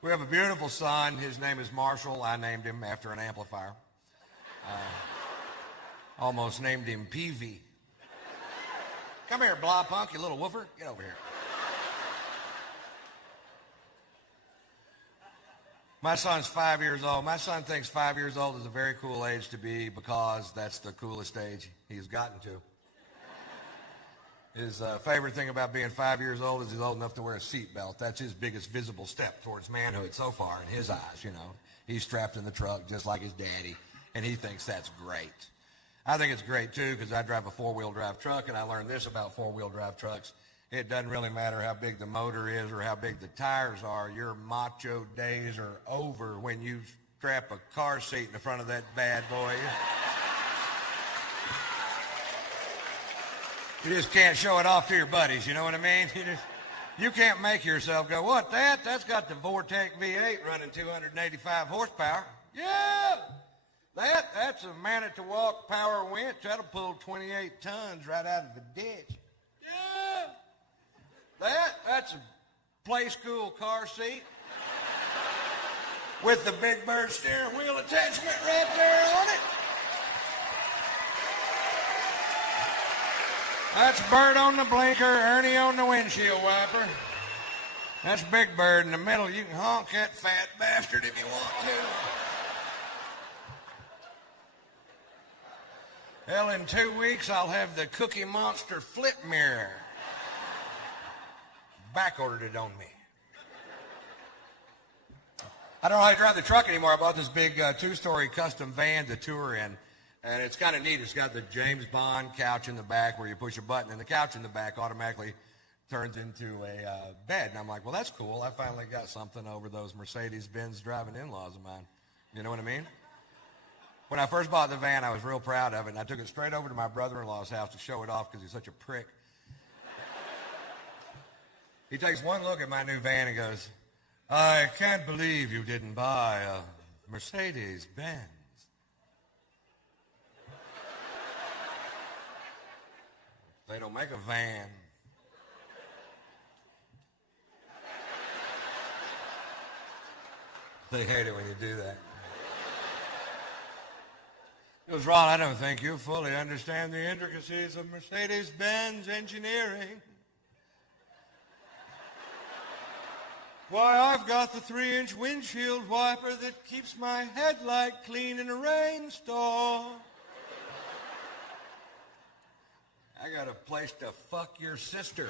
We have a beautiful son. His name is Marshall. I named him after an amplifier. Almost named him Peavy. Come here, blah punk, you little woofer. Get over here. My son's 5 years old. My son thinks 5 years old is a very cool age to be because that's the coolest age he's gotten to. His favorite thing about being 5 years old is he's old enough to wear a seatbelt. That's his biggest visible step towards manhood so far in his eyes, you know. He's strapped in the truck just like his daddy, and he thinks that's great. I think it's great, too, because I drive a four-wheel drive truck, and I learned this about four-wheel drive trucks. It doesn't really matter how big the motor is or how big the tires are. Your macho days are over when you strap a car seat in the front of that bad boy. You just can't show it off to your buddies, you know what I mean? You can't make yourself go, what, that? That's got the Vortec V8 running 285 horsepower. Yeah! That's a man-at-the-walk power winch. That'll pull 28 tons right out of the ditch. Yeah! That's a play school car seat with the Big Bird steering wheel attachment right there on it. That's Bert on the blinker, Ernie on the windshield wiper. That's Big Bird in the middle. You can honk that fat bastard if you want to. Hell, in 2 weeks, I'll have the Cookie Monster flip mirror. Back-ordered it on me. I don't know how to drive the truck anymore. I bought this big two-story custom van to tour in. And it's kind of neat. It's got the James Bond couch in the back where you push a button, and the couch in the back automatically turns into a bed. And I'm like, well, that's cool. I finally got something over those Mercedes-Benz driving in-laws of mine. You know what I mean? When I first bought the van, I was real proud of it, and I took it straight over to my brother-in-law's house to show it off because he's such a prick. He takes one look at my new van and goes, I can't believe you didn't buy a Mercedes-Benz. They don't make a van. They hate it when you do that. He goes, Ron, I don't think you fully understand the intricacies of Mercedes-Benz engineering. Why, I've got the 3-inch windshield wiper that keeps my headlight clean in a rainstorm. I got a place to fuck your sister.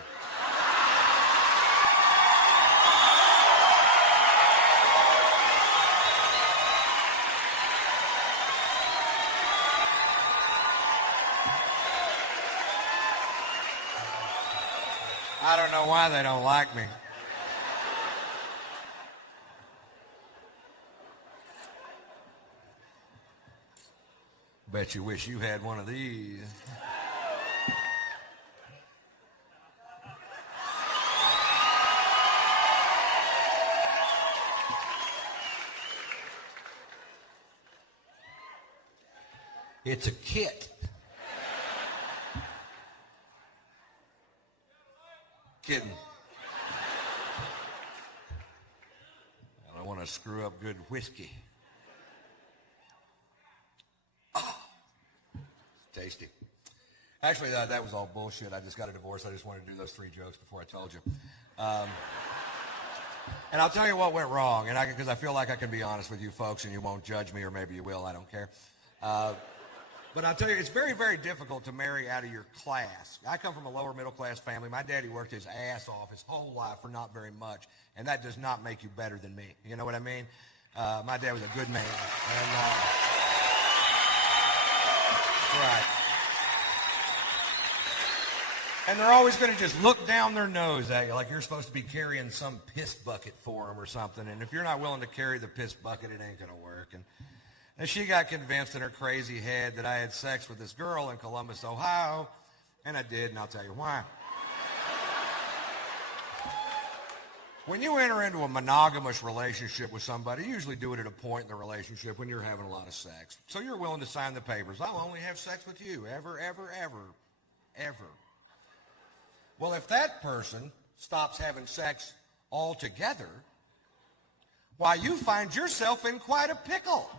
I don't know why they don't like me. Bet you wish you had one of these. It's a kit. Kidding. I don't want to screw up good whiskey. Oh, tasty. Actually, that was all bullshit. I just got a divorce. I just wanted to do those 3 jokes before I told you. And I'll tell you what went wrong, and because I feel like I can be honest with you folks, and you won't judge me, or maybe you will. I don't care. But I'll tell you, it's very, very difficult to marry out of your class. I come from a lower middle class family. My daddy worked his ass off his whole life for not very much, and that does not make you better than me. You know what I mean? My dad was a good man. And, right. And they're always going to just look down their nose at you like you're supposed to be carrying some piss bucket for them or something. And if you're not willing to carry the piss bucket, it ain't going to work. And she got convinced in her crazy head that I had sex with this girl in Columbus, Ohio, and I did, and I'll tell you why. When you enter into a monogamous relationship with somebody, you usually do it at a point in the relationship when you're having a lot of sex. So you're willing to sign the papers. I'll only have sex with you, ever, ever, ever, ever. Well, if that person stops having sex altogether, Why, you find yourself in quite a pickle.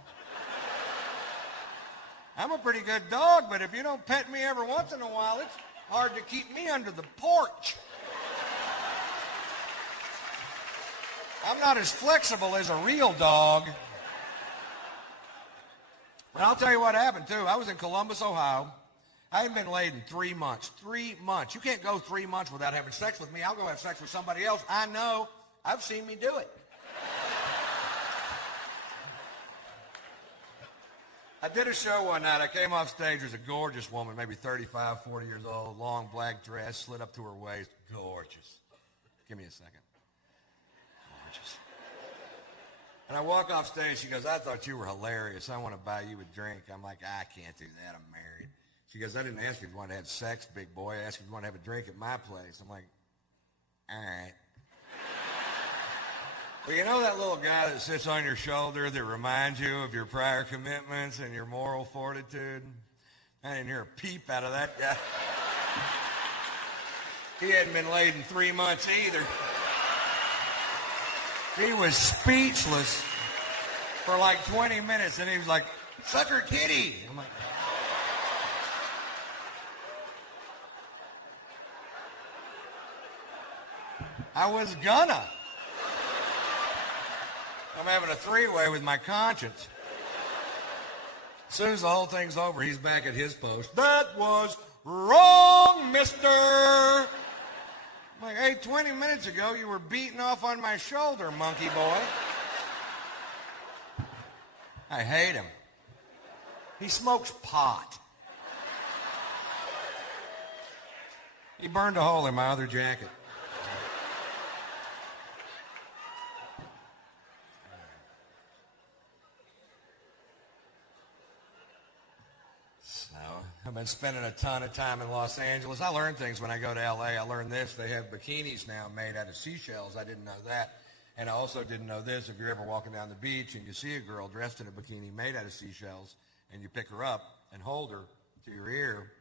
I'm a pretty good dog, but if you don't pet me every once in a while, it's hard to keep me under the porch. I'm not as flexible as a real dog. And I'll tell you what happened, too. I was in Columbus, Ohio. I hadn't been laid in 3 months. 3 months. You can't go 3 months without having sex with me. I'll go have sex with somebody else. I know. I've seen me do it. I did a show one night. I came off stage. There's a gorgeous woman, maybe 35, 40 years old, long black dress, slid up to her waist. Gorgeous. Give me a second. Gorgeous. And I walk off stage. She goes, I thought you were hilarious. I want to buy you a drink. I'm like, I can't do that. I'm married. She goes, I didn't ask if you wanted to have sex, big boy. I asked if you wanted to have a drink at my place. I'm like, all right. Well, you know that little guy that sits on your shoulder that reminds you of your prior commitments and your moral fortitude? I didn't hear a peep out of that guy. He hadn't been laid in 3 months either. He was speechless for like 20 minutes, and he was like, suck her titty. I'm like, I was gonna. I'm having a three-way with my conscience. As soon as the whole thing's over, he's back at his post. That was wrong, mister. I'm like, hey, 20 minutes ago, you were beating off on my shoulder, monkey boy. I hate him. He smokes pot. He burned a hole in my other jacket. I've been spending a ton of time in Los Angeles. I learn things when I go to L.A. I learned this. They have bikinis now made out of seashells. I didn't know that. And I also didn't know this. If you're ever walking down the beach and you see a girl dressed in a bikini made out of seashells and you pick her up and hold her to your ear,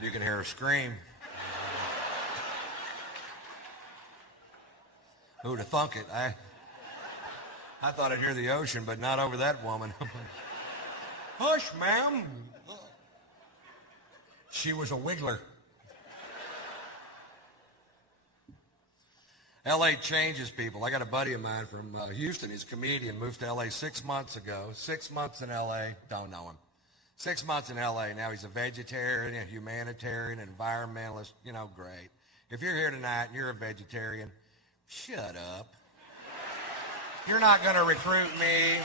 you can hear her scream. Who'd have thunk it? I thought I'd hear the ocean, but not over that woman. Hush, ma'am. She was a wiggler. L.A. changes people. I got a buddy of mine from Houston. He's a comedian, moved to L.A. 6 months ago. 6 months in L.A., don't know him. 6 months in L.A., now he's a vegetarian, a humanitarian, environmentalist, you know, great. If you're here tonight and you're a vegetarian, shut up. You're not going to recruit me.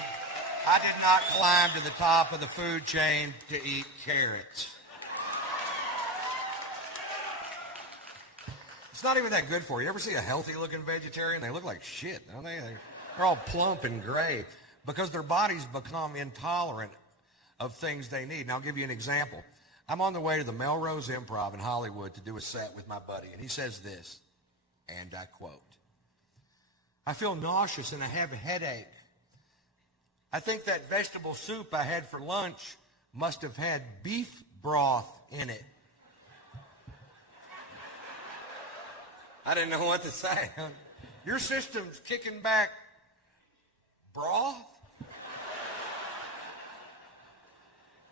I did not climb to the top of the food chain to eat carrots. It's not even that good for you. You ever see a healthy-looking vegetarian? They look like shit, don't they? They're all plump and gray because their bodies become intolerant of things they need. And I'll give you an example. I'm on the way to the Melrose Improv in Hollywood to do a set with my buddy, and he says this, and I quote, I feel nauseous and I have a headache. I think that vegetable soup I had for lunch must have had beef broth in it. I didn't know what to say. Your system's kicking back broth?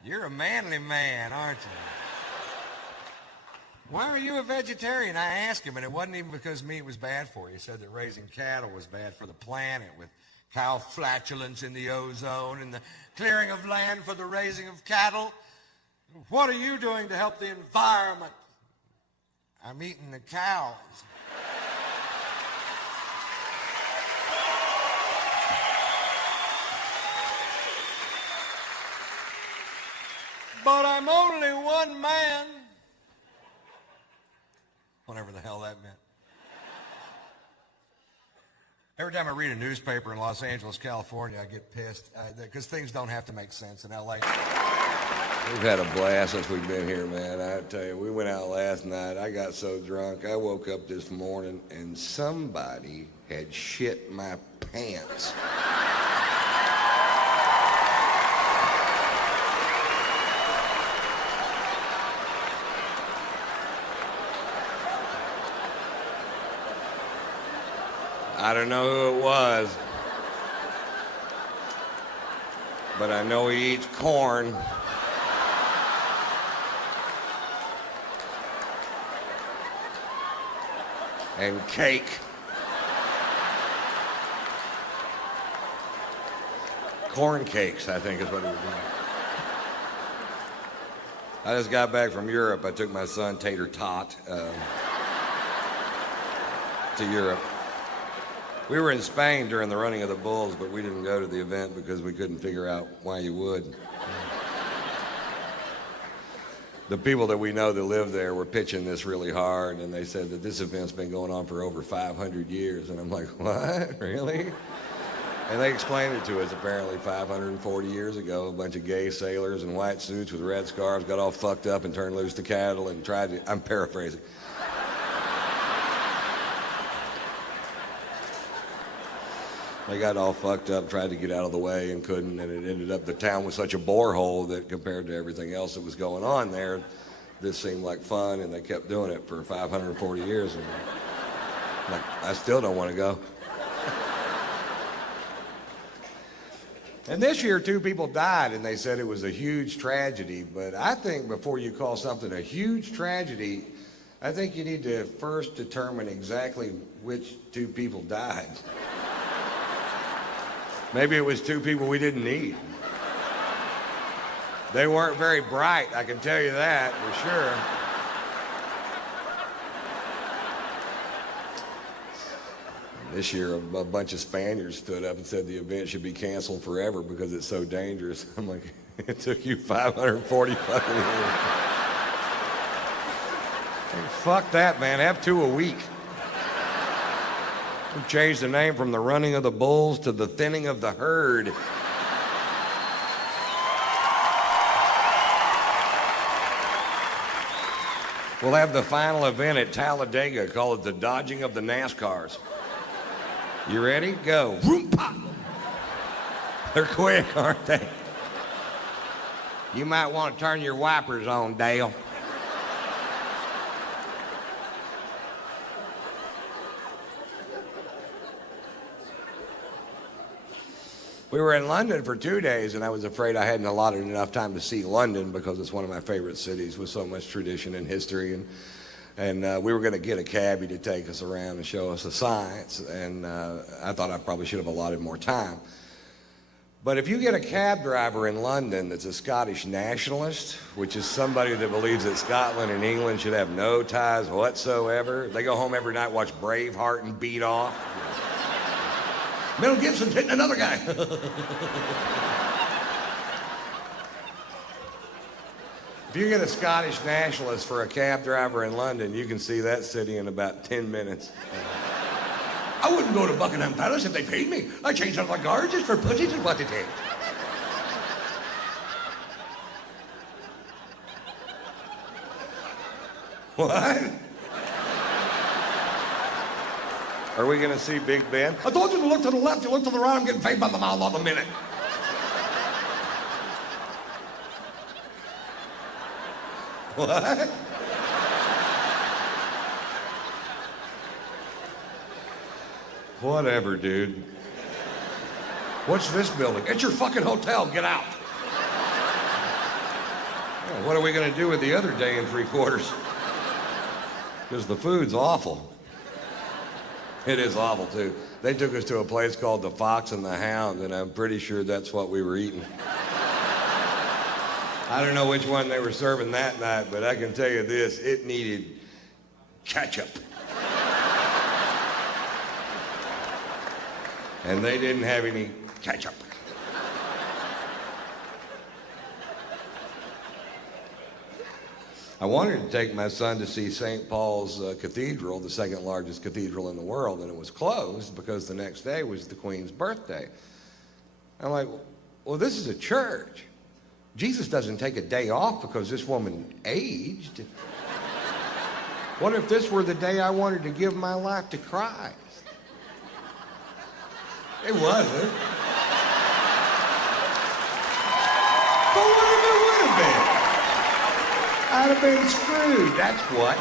You're a manly man, aren't you? Why are you a vegetarian? I asked him, and it wasn't even because meat was bad for you. He said that raising cattle was bad for the planet with cow flatulence in the ozone and the clearing of land for the raising of cattle. What are you doing to help the environment? I'm eating the cows. But I'm only one man. Whatever the hell that meant. Every time I read a newspaper in Los Angeles, California, I get pissed because things don't have to make sense in L.A. We've had a blast since we've been here, man. I tell you, we went out last night. I got so drunk. I woke up this morning and somebody had shit my pants. I don't know who it was, but I know he eats corn. And cake. Corn cakes, I think is what it was doing. I just got back from Europe. I took my son, Tater, to Europe. We were in Spain during the running of the bulls, but we didn't go to the event because we couldn't figure out why you would. The people that we know that live there were pitching this really hard, and they said that this event's been going on for over 500 years. And I'm like, what? Really? And they explained it to us. Apparently 540 years ago, a bunch of gay sailors in white suits with red scarves got all fucked up and turned loose the cattle and tried to, I'm paraphrasing. They got all fucked up, tried to get out of the way and couldn't, and it ended up, the town was such a borehole that compared to everything else that was going on there, this seemed like fun, and they kept doing it for 540 years. And like, I still don't want to go. And this year, 2 people died, and they said it was a huge tragedy. But I think before you call something a huge tragedy, I think you need to first determine exactly which 2 people died. Maybe it was 2 people we didn't need. They weren't very bright, I can tell you that for sure. This year, a bunch of Spaniards stood up and said the event should be canceled forever because it's so dangerous. I'm like, it took you 540 fucking years. Hey, fuck that, man. Have 2 a week. We changed the name from the running of the bulls to the thinning of the herd. We'll have the final event at Talladega, call it the dodging of the NASCARs. You ready? Go. Vroom, pop. They're quick, aren't they? You might want to turn your wipers on, Dale. We were in London for 2 days, and I was afraid I hadn't allotted enough time to see London because it's one of my favorite cities with so much tradition and history. And we were going to get a cabbie to take us around and show us the sights, and I thought I probably should have allotted more time. But if you get a cab driver in London that's a Scottish nationalist, which is somebody that believes that Scotland and England should have no ties whatsoever, they go home every night, watch Braveheart and beat off. Mel Gibson's hitting another guy. If you get a Scottish nationalist for a cab driver in London, you can see that city in about 10 minutes. I wouldn't go to Buckingham Palace if they paid me. I changed out my guards just for pussies and what it is. What? Are we going to see Big Ben? I told you to look to the left, you look to the right, I'm getting paid by the mile on the minute. What? Whatever, dude. What's this building? It's your fucking hotel. Get out. Yeah, what are we going to do with the other day and 3/4? Because the food's awful. It is awful, too. They took us to a place called the Fox and the Hound, and I'm pretty sure that's what we were eating. I don't know which one they were serving that night, but I can tell you this, it needed ketchup. And they didn't have any ketchup. I wanted to take my son to see St. Paul's Cathedral, the 2nd largest cathedral in the world, and it was closed because the next day was the Queen's birthday. I'm like, well, this is a church. Jesus doesn't take a day off because this woman aged. What if this were the day I wanted to give my life to Christ? It wasn't. But what if it would have been? I'd have been screwed, that's what.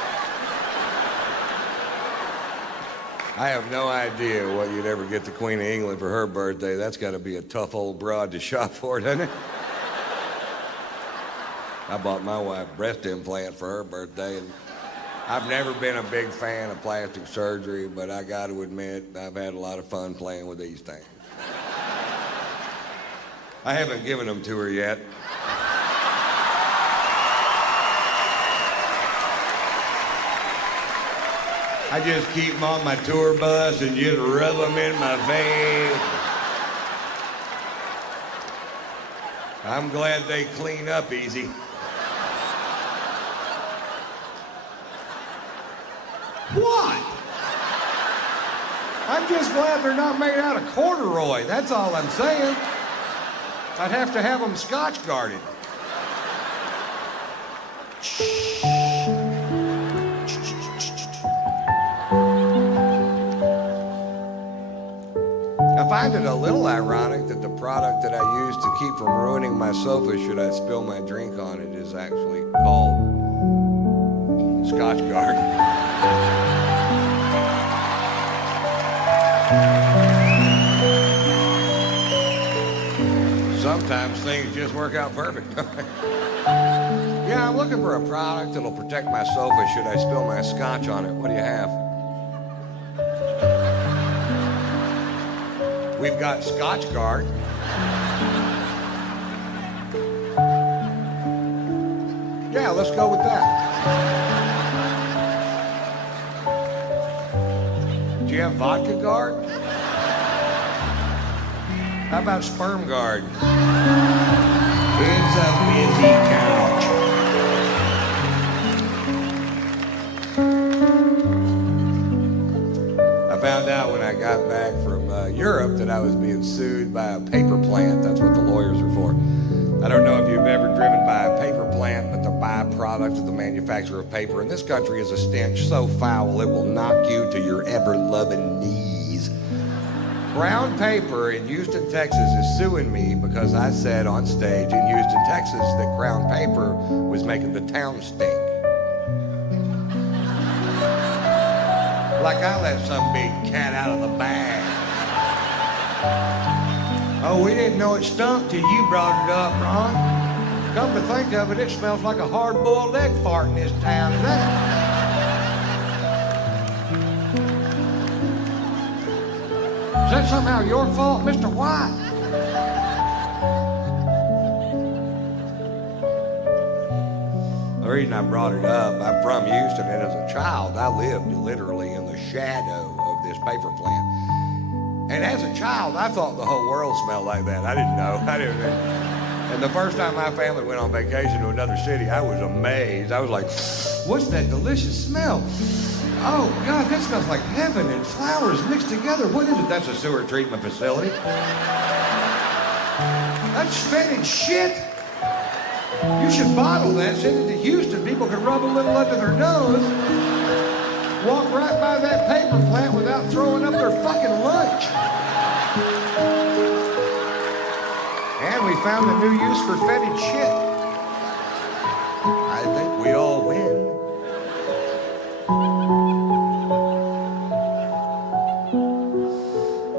I have no idea what you'd ever get the Queen of England for her birthday. That's got to be a tough old broad to shop for, doesn't it? I bought my wife a breast implant for her birthday, and I've never been a big fan of plastic surgery, but I got to admit, I've had a lot of fun playing with these things. I haven't given them to her yet. I just keep them on my tour bus and just rub them in my face. I'm glad they clean up easy. What? I'm just glad they're not made out of corduroy. That's all I'm saying. I'd have to have them Scotch guarded. I find it a little ironic that the product that I use to keep from ruining my sofa should I spill my drink on it is actually called Scotch Guard. Sometimes things just work out perfect. Yeah, I'm looking for a product that'll protect my sofa should I spill my scotch on it. What do you have? We've got Scotch Guard. Yeah, let's go with that. Do you have Vodka Guard? How about Sperm Guard? It's a busy couch. I found out when I got back from Europe that I was being sued by a paper plant. That's what the lawyers are for. I don't know if you've ever driven by a paper plant, but the byproduct of the manufacture of paper in this country is a stench so foul it will knock you to your ever-loving knees. Crown Paper in Houston, Texas is suing me because I said on stage in Houston, Texas that Crown Paper was making the town stink. Like I let some big cat out of the bag. Oh, we didn't know it stunk till you brought it up, Ron. Come to think of it, it smells like a hard-boiled egg fart in this town, doesn't it? Is that somehow your fault, Mr. White? The reason I brought it up, I'm from Houston, and as a child, I lived literally in the shadow of this paper plant. And as a child, I thought the whole world smelled like that. I didn't know. And the first time my family went on vacation to another city, I was amazed. I was like, what's that delicious smell? Oh, God, that smells like heaven and flowers mixed together. What is it? That's a sewer treatment facility. That's spinach shit. You should bottle that, send it to Houston. People can rub a little under their nose. Walk right by that paper plant without throwing up their fucking lunch. And we found a new use for fetid shit. I think we all win.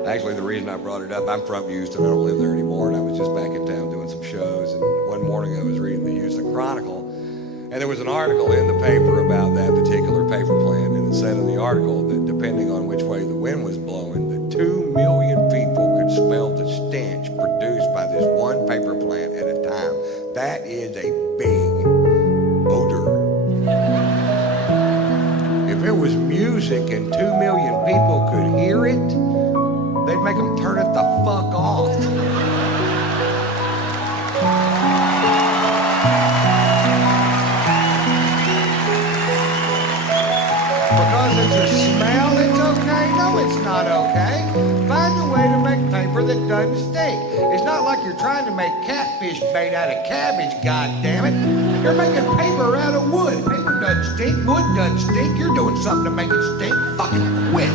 Actually, the reason I brought it up, I'm from Houston. I don't live there anymore, and I was just back in town doing some shows. And one morning I was reading the Houston Chronicle, and there was an article in the paper about that particular paper plant, and it said in the article that depending on which way the wind was blowing, that 2 million people could smell the stench produced by this one paper plant at a time. That is a big odor. If it was music and 2 million people could hear it, they'd make them turn it the fuck off. Because it's a smell, it's okay? No, it's not okay. Find a way to make paper that doesn't stink. It's not like you're trying to make catfish bait out of cabbage, goddammit. You're making paper out of wood. Paper doesn't stink, wood doesn't stink. You're doing something to make it stink. Fucking quit.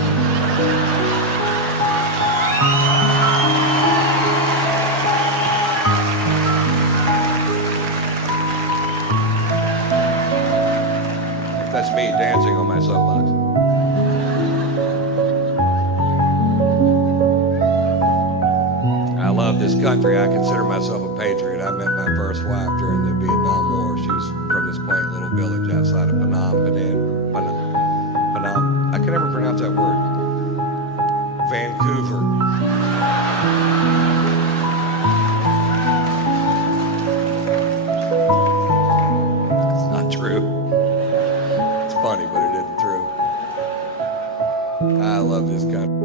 That's me dancing on my soapbox. love this country. I consider myself a patriot. I met my first wife during the Vietnam War. She was from this quaint little village outside of Phnom Penh. Phnom. I can never pronounce that word. Vancouver. It's not true. It's funny, but it isn't true. I love this country.